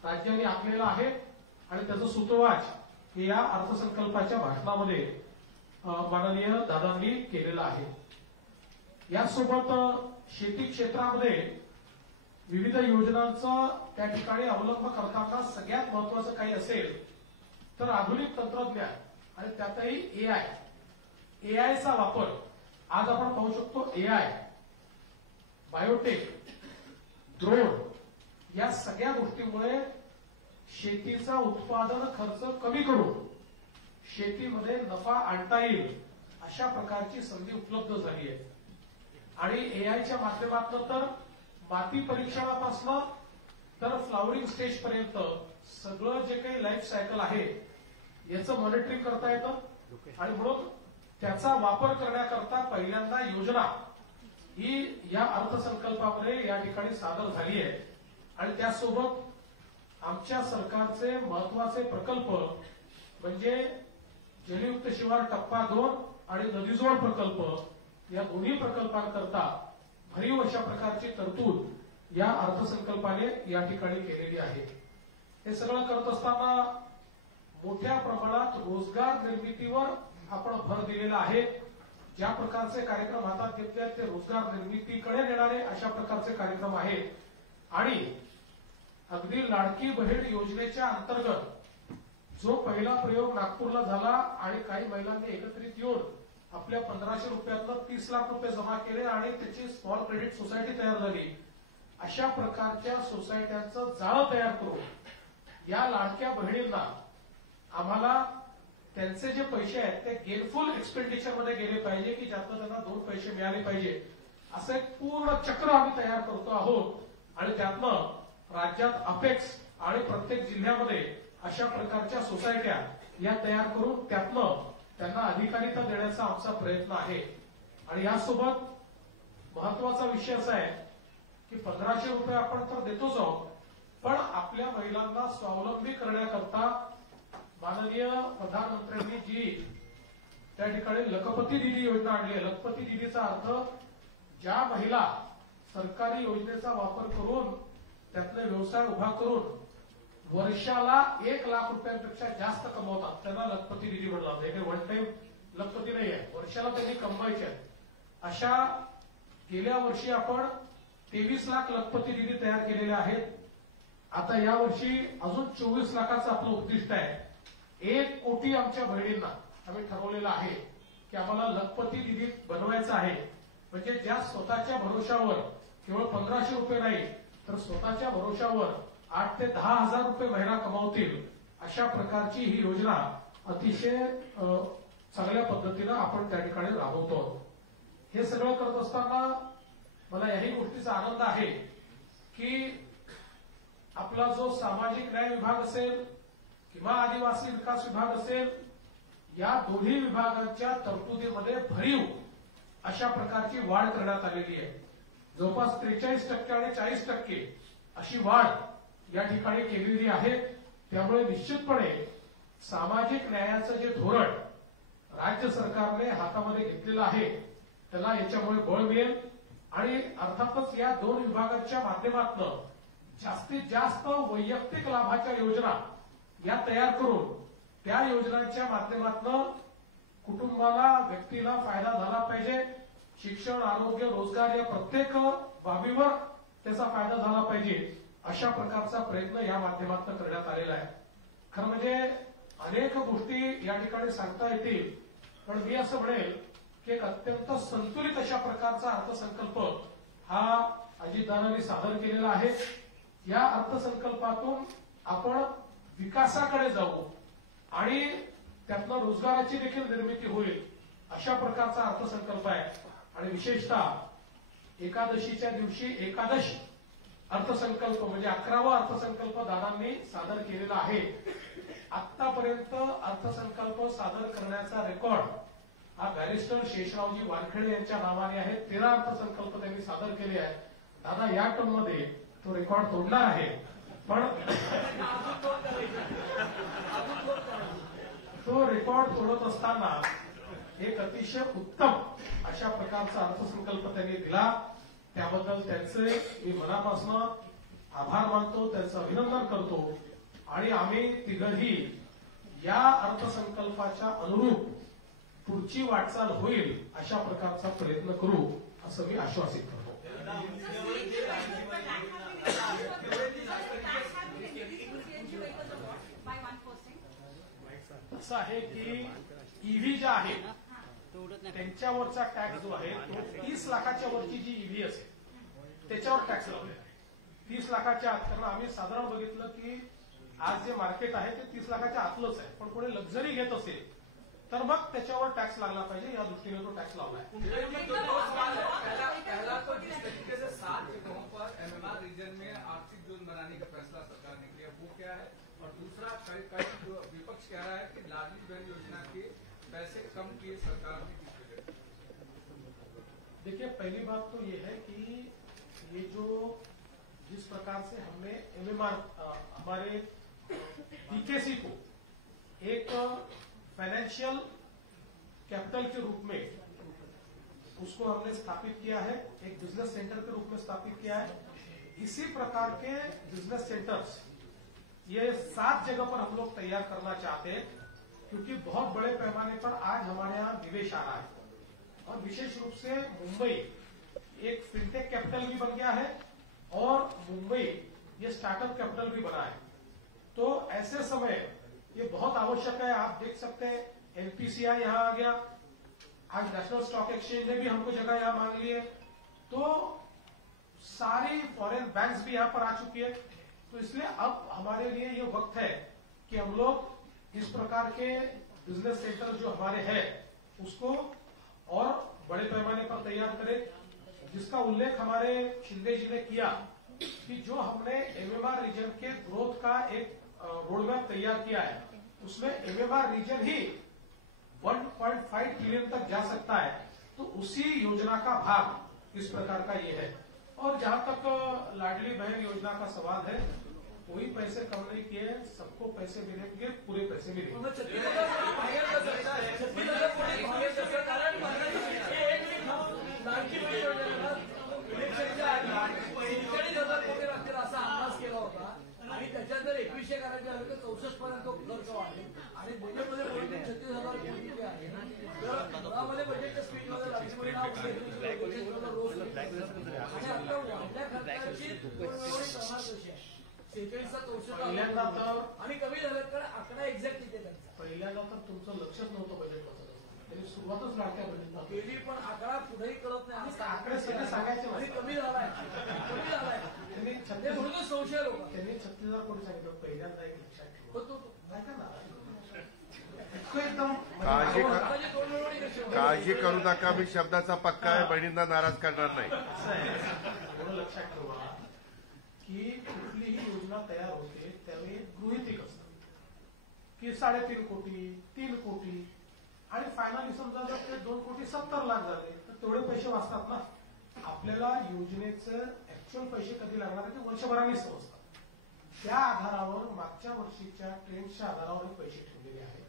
राज्याने आखलेला आहे. आणि त्याचं सूत्रवाच हे या अर्थसंकल्पाच्या भाषणामध्ये माननीय दादांनी केलेलं आहे. यासोबत शेती क्षेत्रामध्ये विविध योजनांचा त्या ठिकाणी अवलंब करताना सगळ्यात महत्वाचं काही असेल तर आधुनिक तंत्रज्ञान आणि त्यातही एआयचा वापर. आज आपण पाहू शकतो एआय, बायोटेक, ड्रोन या सगळ्या गोष्टीमुळे शेतीचा उत्पादन खर्च कमी करून शेतीमध्ये नफा आणता येईल अशा प्रकारची संधी उपलब्ध झाली आहे. आणि एआयच्या माध्यमातून तर माती परीक्षणापासून तर फ्लावरिंग स्टेज पर्यंत सगळं जे काही लाईफ सायकल आहे याचं मॉनिटरिंग करता येतं. आणि म्हणून त्याचा वापर करण्याकरता पहिल्यांदा योजना ही या अर्थसंकल्पामध्ये या ठिकाणी सादर झाली आहे. आणि त्यासोबत आमच्या सरकारचे महत्वाचे प्रकल्प म्हणजे जलयुक्त शिवार टप्पा 2 आणि नदीजोड प्रकल्प या दोन्ही प्रकल्पांकरता भरीव अशा प्रकारची तरतूद या अर्थसंकल्पाने या ठिकाणी केलेली आहे. हे सगळं करत असताना मोठ्या प्रमाणात रोजगार निर्मितीवर आपण भर दिलेला आहे. ज्या प्रकारचे कार्यक्रम हातात घेतले ते रोजगार निर्मितीकडे नेणारे अशा प्रकारचे कार्यक्रम आहेत. आणि अगदी लाडकी बहीण योजनेच्या अंतर्गत जो पहिला प्रयोग नागपूरला झाला आणि काही महिलांनी एकत्रित येऊन आपल्या 1500 रुपयातनं 30 लाख रुपये जमा केले आणि त्याची स्मॉल क्रेडिट सोसायटी तयार झाली. अशा प्रकारच्या सोसायट्यांचं जाळं तयार करून या लाडक्या बहिणींना आम्हाला त्यांचे जे पैसे आहेत ते गेनफुल एक्सपेंडिचर मध्ये गेले पाहिजे की ज्यातनं त्यांना 2 पैसे मिळाले पाहिजे असं एक पूर्ण चक्र आम्ही तयार करतो आहोत. आणि त्यातनं राज्यात अपेक्स आणि प्रत्येक जिल्ह्यामध्ये अशा प्रकारच्या सोसायट्या या तयार करून त्यातनं त्यांना अधिकारिता देण्याचा आमचा प्रयत्न आहे. आणि यासोबत महत्वाचा विषय असा आहे की 1500 रुपये आपण तर देतोच आहोत, पण आपल्या महिलांना स्वावलंबी करण्याकरता माननीय प्रधानमंत्र्यांनी जी त्या ठिकाणी लखपती दिदी योजना आणली आहे. लखपती दिदीचा अर्थ ज्या महिला सरकारी योजनेचा वापर करून त्यातले व्यवसाय उभा करून वर्षाला 1 लाख रुपयांपेक्षा जास्त कमवतात त्यांना लखपती दिदी म्हणलं जातं. हे वन टाइम लखपती नाही आहे, वर्षाला त्यांनी कमवायचे आहेत. अशा गेल्या वर्षी आपण 23 लाख लखपती दिदी तयार केलेल्या आहेत. आता या वर्षी अजून 24 लाखाचं आपलं उद्दिष्ट आहे. 1 कोटी आमच्या बहिणींना आम्ही ठरवलेलं आहे की आम्हाला लखपती दिदी बनवायचं आहे. म्हणजे ज्या स्वतःच्या भरोशावर केवळ 1500 रुपये नाही तर स्वतःच्या भरोशावर 8 ते 10 हजार रुपये महिना कमावतील अशा प्रकारची ही योजना अतिशय चांगल्या पद्धतीनं आपण त्या ठिकाणी राबवतो. हे सगळं करत असताना मला याही गोष्टीचा आनंद आहे की आपला जो सामाजिक न्याय विभाग असेल किंवा आदिवासी विकास विभाग असेल, या दोन्ही विभागांच्या तरतुदीमध्ये भरीव अशा प्रकारची वाढ करण्यात आलेली आहे. जवळपास 43% आणि 40% अशी वाढ या ठिकाणी केलेली आहे. त्यामुळे निश्चितपणे सामाजिक न्यायाचं जे धोरण राज्य सरकारने हातामध्ये घेतलेलं आहे त्याला याच्यामुळे बळ मिळेल. आणि अर्थातच या 2 विभागांच्या माध्यमातून जास्तीत जास्त वैयक्तिक लाभाच्या योजना या तयार करून त्या योजनांच्या माध्यमातून कुटुंबाला व्यक्तीला फायदा झाला पाहिजे. शिक्षण, आरोग्य, रोजगार या प्रत्येक बाबीवर त्याचा फायदा झाला पाहिजे अशा प्रकारचा प्रयत्न या माध्यमातून करण्यात आलेला आहे. खरं म्हणजे अनेक गोष्टी या ठिकाणी सांगता येतील, पण मी असं म्हणेल की एक अत्यंत संतुलित अशा प्रकारचा अर्थसंकल्प हा अजितदादांनी सादर केलेला आहे. या अर्थसंकल्पातून आपण विकासाकडे जाऊ आणि त्यातनं रोजगाराची देखील निर्मिती होईल अशा प्रकारचा अर्थसंकल्प आहे. आणि विशेषतः एकादशीच्या दिवशी एकादश अर्थसंकल्प म्हणजे 11वा अर्थसंकल्प दादांनी सादर केलेला आहे. आतापर्यंत अर्थसंकल्प सादर करण्याचा रेकॉर्ड हा बॅरिस्टर शेषरावजी वानखेडे यांच्या नावाने आहे. 13 अर्थसंकल्प त्यांनी सादर केले आहेत. दादा या टर्ममध्ये तो रेकॉर्ड तोडणार आहे, पण तो रेकॉर्ड तोडत असताना एक अतिशय उत्तम अशा प्रकारचा अर्थसंकल्प त्यांनी दिला. त्याबद्दल त्यांचे मी मनापासून आभार मानतो, त्यांचं अभिनंदन करतो. आणि आम्ही तिघही या अर्थसंकल्पाच्या अनुरूप पुढची वाटचाल होईल अशा प्रकारचा प्रयत्न करू असं मी आश्वासित करतो. असं आहे की ईव्ही ज्या आहेत त्यांच्यावरचा टॅक्स जो आहे तो 30 लाखाच्या वरची जी ईव्ही असेल त्याच्यावर टॅक्स लावलेला आहे. 30 लाखाच्या आत, कारण आम्ही साधारण बघितलं की आज जे मार्केट आहे ते 30 लाखाच्या आतलंच आहे, पण कोणी लक्झरी घेत असेल तर मग त्याच्यावर टॅक्स लागला पाहिजे या दृष्टीने तो टॅक्स लावला है. पहला तो जिस तरीके से 7 जगहों पर एमएमआर रीजन में आर्थिक जोन बनाने का फैसला सरकार ने किया वो क्या है, और दूसरा कई विपक्ष कह रहा है कि लाडली बहन योजना के पैसे कम किए सरकार ने किस वजह। देखिए पहली बात तो ये है कि ये जो जिस प्रकार से हमने एमएमआर हमारे बीकेसी को एक फाइनेंशियल कैपिटल के रूप में उसको हमने स्थापित किया है, एक बिजनेस सेंटर के रूप में स्थापित किया है. इसी प्रकार के बिजनेस सेंटर्स ये 7 जगह पर हम लोग तैयार करना चाहते हैं, क्योंकि बहुत बड़े पैमाने पर आज हमारे यहाँ निवेश आ रहा है. और विशेष रूप से मुंबई एक फिनटेक कैपिटल भी बन गया है और मुंबई ये स्टार्टअप कैपिटल भी बना है. तो ऐसे समय ये बहुत आवश्यक है. आप देख सकते हैं एनपीसीआई यहाँ आ गया, आज नेशनल स्टॉक एक्सचेंज ने भी हमको जगह यहाँ मांग ली है, तो सारी फॉरेन बैंक्स भी यहाँ पर आ चुकी है. तो इसलिए अब हमारे लिए ये वक्त है कि हम लोग इस प्रकार के बिजनेस सेंटर जो हमारे हैं उसको और बड़े पैमाने पर तैयार करें, जिसका उल्लेख हमारे शिंदे जी ने किया कि जो हमने एमएमआर रीजन के ग्रोथ का एक रोड मैप तैयार किया है उसमें एमएमआर रीजन ही 1.5 ट्रिलियन तक जा सकता है, तो उसी योजना का भाग इस प्रकार का ये है। और जहां तक लाडली बहन योजना का सवाल है, कोई पैसे कम नहीं किए, सबको पैसे मिलेंगे, पूरे पैसे मिलेंगे। असा अंदाज केला होता आणि त्याच्यानंतर 2100 करायचे झाले तर 64 पर्यंत खर्च वाढेल आणि बजेटमध्ये बोलतो 36,000 कोटी आहे। तर मुळामध्ये बजेटच्या स्पीडमध्ये राज्यमंत्री नाव रोज आणि आता वाढल्या खर्चाची करणार कशी आहे 46 आणि कमी झालं तर आकडा एक्झॅक्ट किती त्यांचा पहिल्यांदा तर तुमचं लक्षच नव्हतं बजेटमध्ये, त्यांनी सुरुवातच लाडक्या बजेटला केली पण आकडा पुढेही कळत नाही। आकडे सगळे सांगायचे आणि कमी झालाय त्यांनी म्हणून संशय लोक त्यांनी 36,000 कोटी सांगितलं पहिल्यांदा, एक लक्षात ठेवा ऐका ना, एकदम काळजी करू नका, मी शब्दाचा पक्का आहे, बहिणींना नाराज करणार नाही। असं आहे थोडं लक्षात ठेवा की कुठलीही योजना तयार होते त्यावेळी गृहितिक असतं की 3.5 कोटी 3 कोटी आणि फायनली समजा जर ते 2,70,00,000 झाले तर तेवढे पैसे वाचतात ना। आपल्याला योजनेचं ऍक्च्युअल पैसे कधी लागणार ते वर्षभराने समजतात, त्या आधारावर मागच्या वर्षीच्या ट्रेंडच्या आधारावर पैसे ठेवलेले आहेत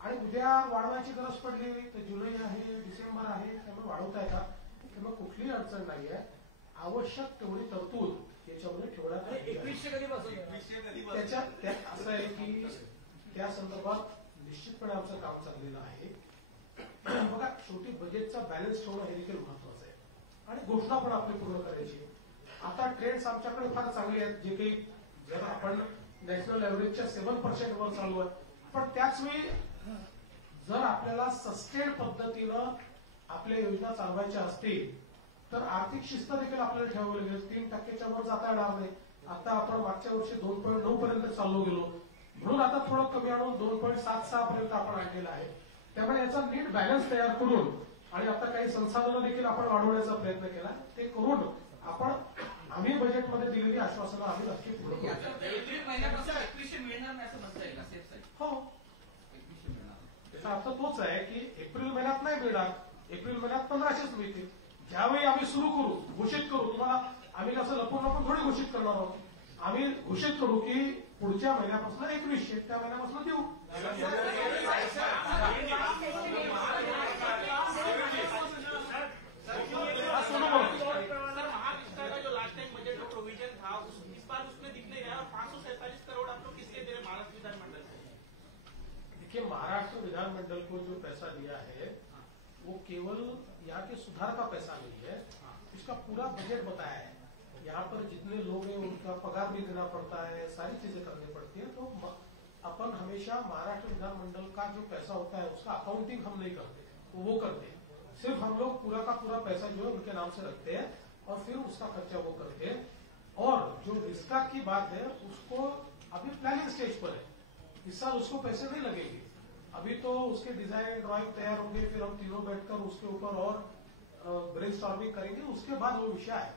आणि उद्या वाढवायची गरज पडली तर जुलै आहे, डिसेंबर आहे, त्यामुळे वाढवता येतात, त्यामुळे कुठलीही अडचण नाही आहे। आवश्यक तेवढी तरतूद याच्यामध्ये ठेवण्यात 2100 कधीपासून त्याच्यात असं आहे की त्या संदर्भात निश्चितपणे आमचं काम चाललेलं आहे। बघा शेवटी बजेटचा बॅलन्स ठेवणं हे देखील महत्वाचं आहे आणि घोषणा पण आपली पूर्ण करायची। आता ट्रेंड्स आमच्याकडे फार चांगले आहेत, जे काही जर आपण नॅशनल एव्हरेजच्या 7% वर चालू आहे, पण त्याच वेळी जर आपल्याला सस्टेन पद्धतीनं आपल्या योजना चालवायच्या असतील तर आर्थिक शिस्त देखील आपल्याला ठेवावी लागेल। 3% वर जाता येणार नाही। आता आपण मागच्या वर्षी 2.9 पर्यंत चाललो गेलो, म्हणून आता थोडं कमी आणून 2.76 पर्यंत आपण आणलेलं आहे। त्यामुळे याचा नीट बॅलन्स तयार करून आणि आता काही संसाधनं देखील आपण वाढवण्याचा प्रयत्न केला, ते करून आपण आम्ही बजेटमध्ये दिलेली आश्वासनं आम्ही नक्की पूर्ण करू। एप्रिल महिन्यापासून 2100 मिळणार नाही असं म्हणता येईल सेफ साईड हो, त्याचा अर्थ तोच आहे की एप्रिल महिन्यात नाही मिळणार, एप्रिल महिन्यात 1500 मिळतील। ज्यावेळी आम्ही सुरू करू, घोषित करू, तुम्हाला आम्ही कसं लपून थोडी घोषित करणार आहोत, आम्ही घोषित करू की पुढच्या महिन्यापासून 2100 त्या महिन्यापासून देऊ। जो लास्ट टाइम बजट में प्रोविजन था इस बार उसमें दिख नहीं रहा और 547 करोड़ आप लोग किसके दे रहे महाराष्ट्र विधानमंडल से? देखिए महाराष्ट्र विधानमंडल को जो पैसा दिया है वो केवल यहाँ के सुधार का पैसा नहीं है, इसका पूरा बजट बताया है। यहाँ पर जितने लोग हैं उनका पगार भी देना पड़ता है, सारी चीजें करनी पड़ती है। तो अपन हमेशा महाराष्ट्र विधानमंडल का जो पैसा होता है उसका अकाउंटिंग हम नहीं करते, वो करते हैं। सिर्फ हम लोग पूरा का पूरा पैसा जो है उनके नाम से रखते हैं और फिर उसका खर्चा वो करते हैं। और जो विस्तार की बात है उसको अभी प्लानिंग स्टेज पर है, इस साल उसको पैसे नहीं लगेंगे। अभी तो उसके डिजाइन ड्राइंग तैयार होंगे, फिर हम तीनों बैठकर उसके ऊपर और ब्रेनस्टॉर्मिंग करेंगे, उसके बाद वो विषय आएगा।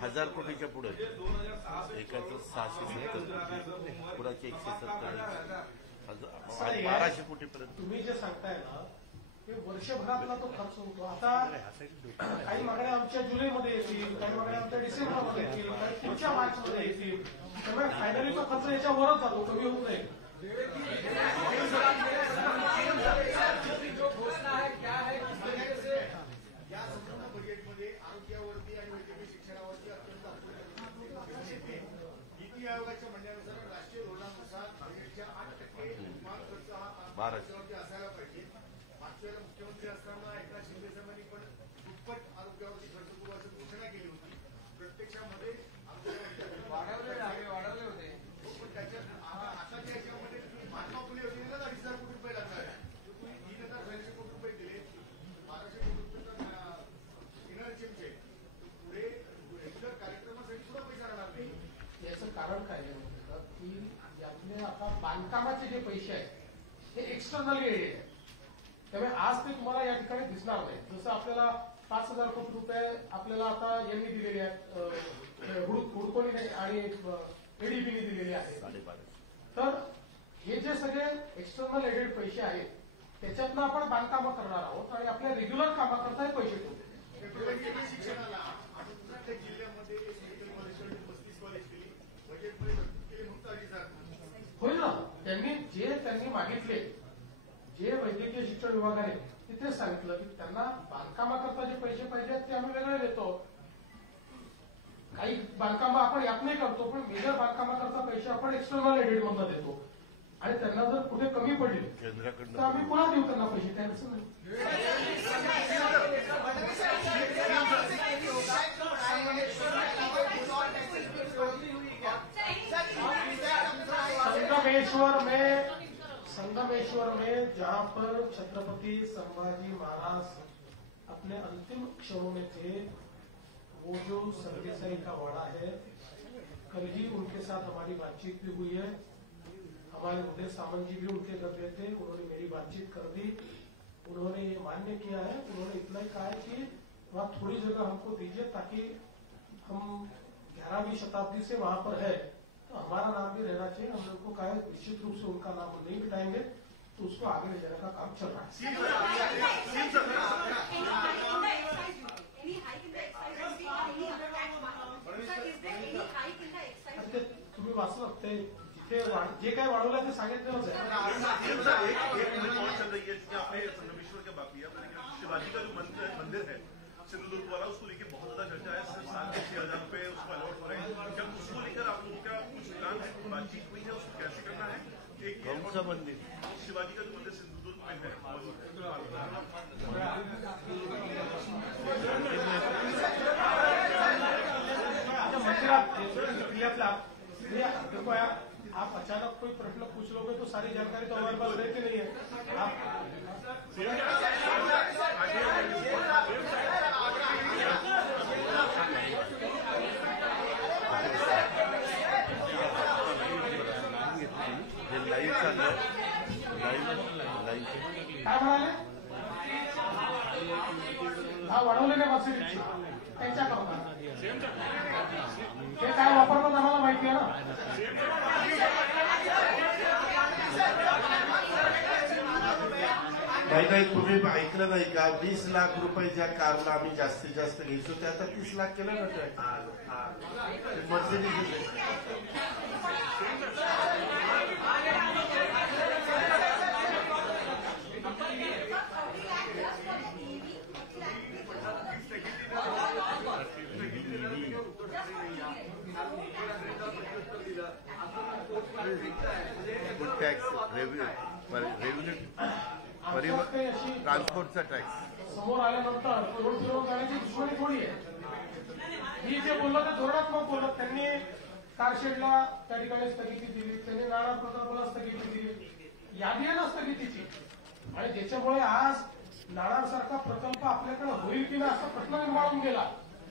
हजार कोटीच्या पुढे एकाचं 670, पुढाचे 170, 1200 कोटीपर्यंत। तुम्ही जे सांगताय ना ते वर्षभरातला तो खर्च होतो। आता काही मागण्या आमच्या जुलैमध्ये येतील, काही मागण्या आमच्या डिसेंबरमध्ये येतील, काही पुढच्या मार्चमध्ये येतील, त्यामुळे फायनली तो खर्च याच्यावरच जातो, कमी होत नाही। जो घोषणा है क्या है, किस तरीके से या संपूर्ण बजेटमध्ये आरोग्यावरती आणि वैद्यकीय शिक्षणावरती अत्यंत नीती आयोगाच्या म्हणण्यानुसार राष्ट्रीय धोरणानुसार बजेटच्या 8% निर्माण खर्च हा आरोग्यावरती असायला पाहिजे। मागच्या वेळेला मुख्यमंत्री असताना एकनाथ शिंदे साहेबांनी पण दुप्पट आरोग्यावरती खर्च करू अशी घोषणा केली होती। प्रत्यक्षामध्ये वाढवले होते, पण त्याच्यात आताच्या याच्यामध्ये महात्मा फुले योजनेला 2,500 कोटी रुपये लागणार आहे, 3,400 कोटी रुपये दिले, 1,200 कोटी रुपये इनर्जीचे पुढे रेग्युलर कार्यक्रमासाठी सुद्धा पैसा राहणार नाही। याचं कारण काय आहे की यातले आता बांधकामाचे जे पैसे आहेत हे एक्सटर्नल एड आहे. त्यामुळे आज ते तुम्हाला या ठिकाणी दिसणार नाही. जसं आपल्याला 5,000 कोटी रुपये आपल्याला आता यांनी दिलेले आहेत, हुडकोनी आणि एडीबीने दिलेले आहेत. तर हे जे सगळे एक्सटर्नल एडेड पैसे आहेत त्याच्यातनं आपण बांधकामं करणार आहोत आणि आपल्या रेग्युलर कामाकरता हे पैसे ठेवतो. शिक्षणाला आपण प्रत्येक जिल्ह्यामध्ये मेडिकल कॉलेज 35 कॉलेज केली, बजेटमध्ये तरतूद केली फक्त 2,500. होईल ना. त्यांनी मागितले, जे वैद्यकीय शिक्षण विभागाने तिथेच सांगितलं की त्यांना बांधकामाकरता जे पैसे पाहिजेत ते आम्ही वेगळे देतो. काही बांधकामं आपण यात नाही करतो, पण मेजर बांधकामाकरता पैसे आपण एक्सटर्नल एडेड मधून देतो. आणि त्यांना जर कुठे कमी पडले तर आम्ही पुन्हा देऊ त्यांना पैसे, त्यांचं नाही. संगमेश्वर में जहां पर छत्रपति संभाजी महाराज अपने अंतिम क्षणों में थे, वो जो सरदेसाई का वाड़ा है, कल ही उनके साथ हमारी बातचीत भी हुई है. हमारे उदय सामंत जी भी उनके घर गए थे, उन्होंने मेरी बातचीत कर दी. उन्होंने ये मान्य किया है, उन्होंने इतना ही कहा है कि वहाँ थोड़ी जगह हमको दीजिए ताकि हम 11वीं शताब्दी से वहां पर है तो हमारा नाम भी रहना चाहिए. हम लोग को कहा है निश्चित रूप से उनका नाम नहीं मिटाएंगे, तो उसको आगे ले जाने का काम चल रहा है. तुम्ही वाचलं ते जिथे जे काय वाढवलं ते सांगितलेलंच आहे. आपने संगमेश्वर के बात किया, शिवाजी का जो मंदिर है सिंधुदुर्ग वाला, उसको लेकर बहुत ज्यादा चर्चा है. साल के 6,000 रुपए उसको अलॉट हो रहे हैं. जब उसको लेकर आप लोगों का कुछ प्लान है, बातचीत हुई है, उसको कैसे करना है? कौन सा मंदिर? शिवाजी का जो मंदिर सिंधुदुर्ग में है. मंदिरात देखो आप अचानक कोई प्रश्न पूछ लोगे तो सारी जानकारी तो हमारे पास रहती नहीं है. काय म्हणाले? हा वाढवलेल्या मशिदीची त्यांच्या करता ते काय वापरतात आम्हाला माहिती आहे ना. काही तुम्ही ऐकलं नाही का? 20 लाख रुपये ज्या कारला आम्ही जास्तीत जास्त घ्यायचो ते आता 30 लाख केलं ना. मर्सिडीज टॅक्स रेव्हेन्यू ट्रान्सपोर्टचा टॅक्स समोर आल्यानंतर रोड फिरवून जाण्याची दुश्मनी थोडी आहे. ही जे बोललं ते धोरणात्मक बोलत. त्यांनी कारशेडला त्या ठिकाणी स्थगिती दिली, त्यांनी नाणार प्रकल्पाला स्थगिती दिली, यादी आहे ना स्थगितीची. आणि ज्याच्यामुळे आज नाणार सारखा प्रकल्प आपल्याकडे होईल की नाही असा प्रश्न निर्माण होऊन गेला.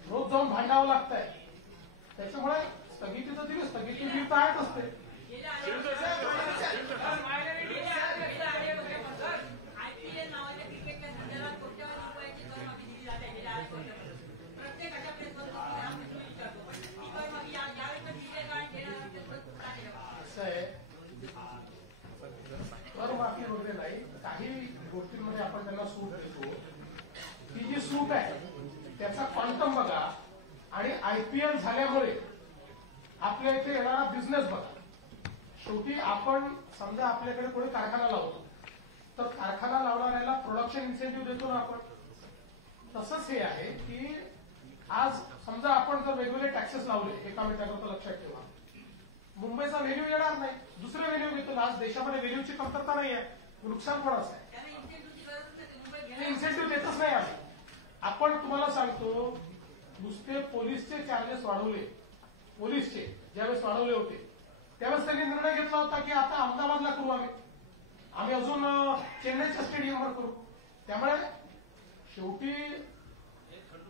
रोज जाऊन भांडावं लागतंय. त्याच्यामुळे स्थगिती तर दिली, स्थगिती दिली तर आहेच असते. करमाफी वगैरे नाही, काही गोष्टींमध्ये आपण त्यांना सूट देतो. ही जी सूट आहे त्याचा क्वांटम बघा आणि आयपीएल झाल्यामुळे आपल्या इथे येणारा बिझनेस बघा. शेवटी आपण समजा आपल्याकडे कोणी कारखाना लावतो तर कारखाना लावणाऱ्याला प्रोडक्शन इन्सेंटिव्ह देतो ना आपण. तसंच हे आहे की आज समजा आपण जर वेगवेगळे टॅक्सेस लावले, एका मिनिटाकरता लक्षात ठेवा, मुंबईचा व्हेन्यू येणार नाही, दुसरे व्हेन्यू घेतो. आज देशामध्ये व्हेन्यूची कमतरता नाही आहे, नुकसान पण असं आहे. इन्सेंटिव्ह देतच नाही आम्ही. आपण तुम्हाला सांगतो, नुसते पोलीसचे चार्जेस वाढवले, पोलीसचे ज्यावेळेस वाढवले होते त्यावेळेस त्यांनी निर्णय घेतला होता की आता अहमदाबादला करू, आम्ही अजून चेन्नईच्या स्टेडियमवर करू. त्यामुळे शेवटी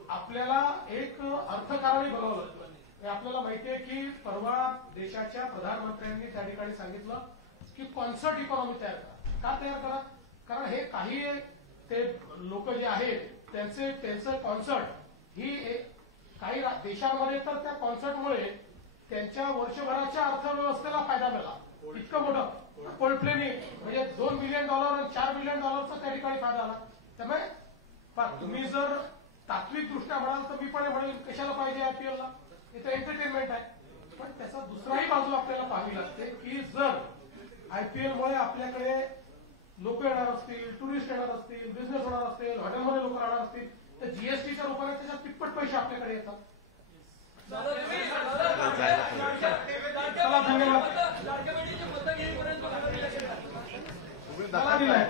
आपल्याला एक अर्थकारणी बघावं लागतं. आपल्याला माहिती आहे की परवा देशाच्या प्रधानमंत्र्यांनी त्या ठिकाणी सांगितलं की कॉन्सर्ट इकॉनॉमी तयार करा. का तयार करा? कारण हे काही ते लोक जे आहेत त्यांचं कॉन्सर्ट ही काही देशांमध्ये तर त्या कॉन्सर्टमुळे त्यांच्या वर्षभराच्या अर्थव्यवस्थेला फायदा मिळाला. इतकं मोठं कोल्डप्लेनी म्हणजे $2 बिलियन आणि $4 बिलियन त्या ठिकाणी फायदा आला. त्यामुळे तुम्ही जर तात्विक दृष्ट्या म्हणाल तर मी पण म्हणेल कशाला पाहिजे आयपीएलला, इथं एंटरटेनमेंट आहे. पण त्याचा दुसराही बाजू आपल्याला पाहावी लागते की जर आयपीएलमुळे आपल्याकडे लोक येणार असतील, टुरिस्ट येणार असतील, बिझनेस होणार असतील, हॉटेलमध्ये लोक राहणार असतील तर जीएसटीच्या रूपाने त्याच्यात तिप्पट पैसे आपल्याकडे येतात. धन्यवाद. मला दिलाय